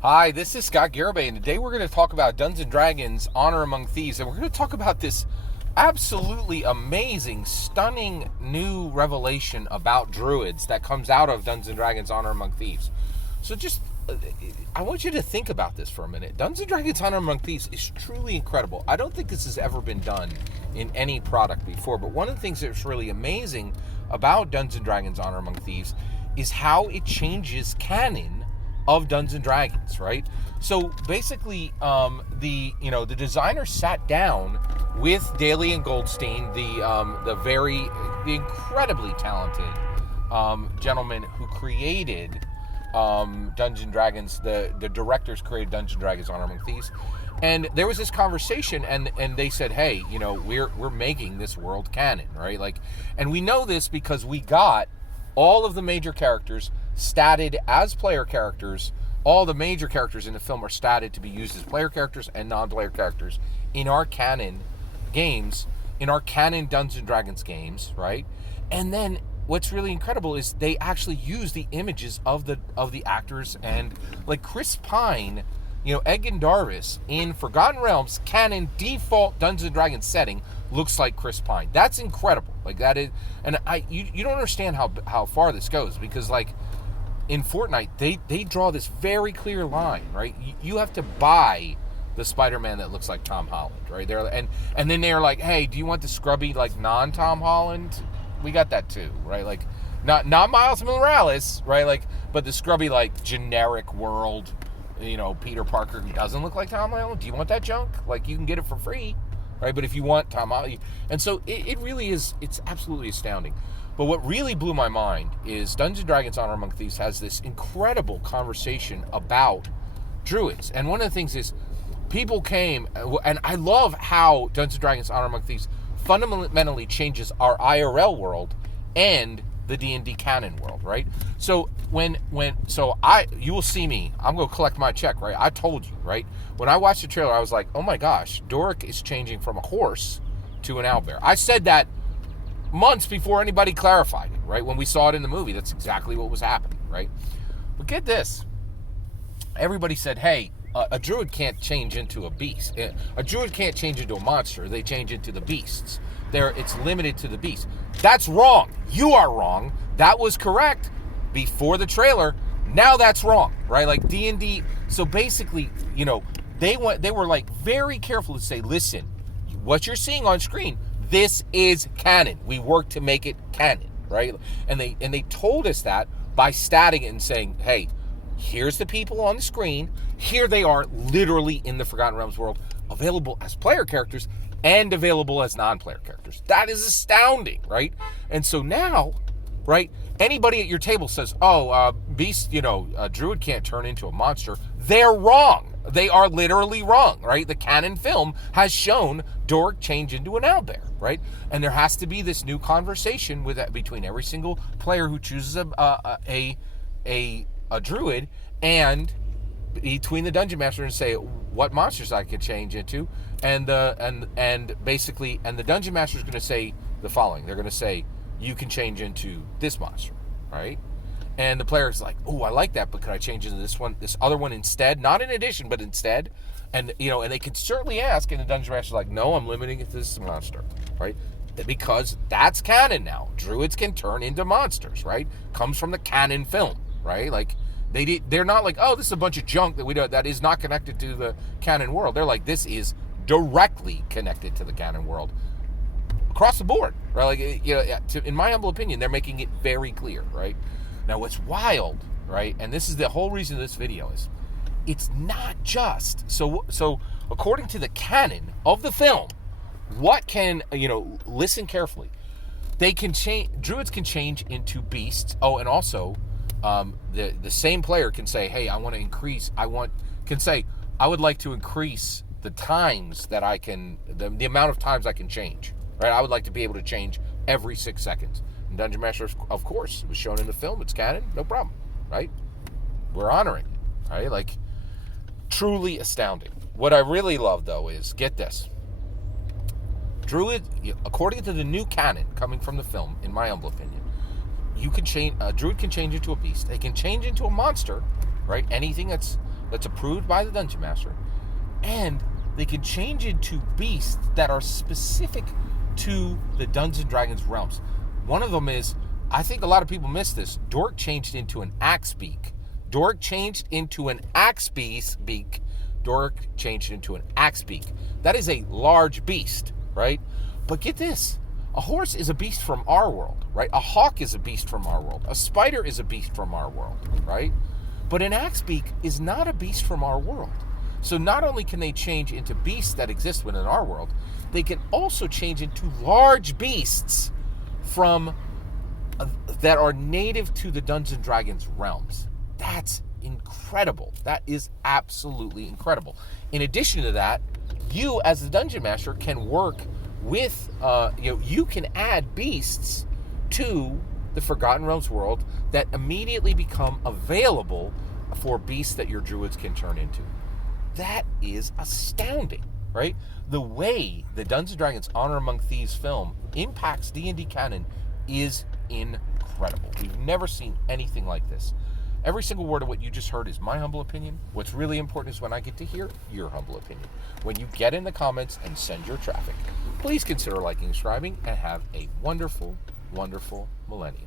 Hi, this is Scott Garibay, and today we're going to talk about Dungeons & Dragons Honor Among Thieves, and we're going to talk about this absolutely amazing, stunning new revelation about druids that comes out of Dungeons & Dragons Honor Among Thieves. So I want you to think about this for a minute. Dungeons & Dragons Honor Among Thieves is truly incredible. I don't think this has ever been done in any product before, but one of the things that's really amazing about Dungeons & Dragons Honor Among Thieves is how it changes canon of Dungeons & Dragons, right? So basically, the designer sat down with Daly and Goldstein, the incredibly talented gentleman who created Dungeons & Dragons. The directors created Dungeons & Dragons Honor Among Thieves, and there was this conversation, and they said, hey, we're making this world canon, right? And we know this because we got all of the major characters statted as player characters. All the major characters in the film are statted to be used as player characters and non-player characters in our canon games, in our canon Dungeons & Dragons games, right? And then what's really incredible is they actually use the images of the actors, and like Chris Pine, Egan Darvis in Forgotten Realms canon default Dungeons & Dragons setting looks like Chris Pine. That's incredible. Like that is, and you don't understand how far this goes, because like in Fortnite they draw this very clear line, right? You have to buy the Spider-Man that looks like Tom Holland, right? And then they're like, hey, do you want the scrubby like non-Tom Holland? We got that too, right? Like not Miles Morales, right? Like, but the scrubby like generic world, Peter Parker who doesn't look like Tom Holland. Do you want that junk? Like, you can get it for free, right? But if you want Tom Holland, and so it really is, it's absolutely astounding. But what really blew my mind is Dungeons & Dragons Honor Among Thieves has this incredible conversation about druids. And one of the things is people came, and I love how Dungeons & Dragons Honor Among Thieves fundamentally changes our IRL world and the D&D canon world, right? So you will see me, I'm going to collect my check, right? I told you, right? When I watched the trailer, I was like, oh my gosh, Doric is changing from a horse to an owlbear. I said that months before anybody clarified it, right? When we saw it in the movie, that's exactly what was happening, right? But get this. Everybody said, hey, a druid can't change into a beast. A druid can't change into a monster. They change into the beasts. It's limited to the beast. That's wrong. You are wrong. That was correct before the trailer. Now that's wrong, right? Like D&D. So basically, they were like very careful to say, listen, what you're seeing on screen, this is canon. We work to make it canon, right? And they told us that by statting it and saying, hey, here's the people on the screen. Here they are literally in the Forgotten Realms world, available as player characters and available as non-player characters. That is astounding, right? And so now, right, anybody at your table says, beast, a druid can't turn into a monster. They're wrong. They are literally wrong, right? The canon film has shown Doric change into an owlbear, right? And there has to be this new conversation between every single player who chooses a druid and between the dungeon master, and say what monsters I could change into, and the dungeon master is going to say the following. They're going to say you can change into this monster, right? And the player is like, oh, I like that, but could I change into this other one instead? Not in addition, but instead. And and they can certainly ask, and the dungeon master's like, no, I'm limiting it to this monster, right? Because that's canon now. Druids can turn into monsters, right? Comes from the canon film, right? Like they're not like, oh, this is a bunch of junk that is not connected to the canon world. They're like, this is directly connected to the canon world across the board, right? Like, in my humble opinion, they're making it very clear, right? Now, what's wild, right? And this is the whole reason of this video is, it's not just so according to the canon of the film, what can listen carefully. They can change. Druids can change into beasts. Oh, and also, the same player can say, hey, I would like to increase the times that I can, the amount of times I can change, right? I would like to be able to change every 6 seconds. And Dungeon Master, of course, it was shown in the film. It's canon, no problem, right? We're honoring it, right? Like, truly astounding. What I really love, though, is, get this. Druid, according to the new canon coming from the film, in my humble opinion, you can change. A druid can change into a beast. They can change into a monster, right? Anything that's that's approved by the Dungeon Master, and they can change into beasts that are specific to the Dungeons and Dragons realms. One of them is, I think a lot of people miss this, Dork changed into an axe beak. Dork changed into an axe beak. Dork changed into an axe beak. That is a large beast, right? But get this. A horse is a beast from our world, right? A hawk is a beast from our world. A spider is a beast from our world, right? But an axe beak is not a beast from our world. So not only can they change into beasts that exist within our world, they can also change into large beasts from that are native to the Dungeons and Dragons realms. That's incredible. That is absolutely incredible. In addition to that, you as the Dungeon Master can work with, you can add beasts to the Forgotten Realms world that immediately become available for beasts that your druids can turn into. That is astounding, right? The way the Dungeons and Dragons Honor Among Thieves film impacts D&D canon is incredible. We've never seen anything like this. Every single word of what you just heard is my humble opinion. What's really important is when I get to hear your humble opinion. When you get in the comments and send your traffic, please consider liking and subscribing, and have a wonderful, wonderful millennium.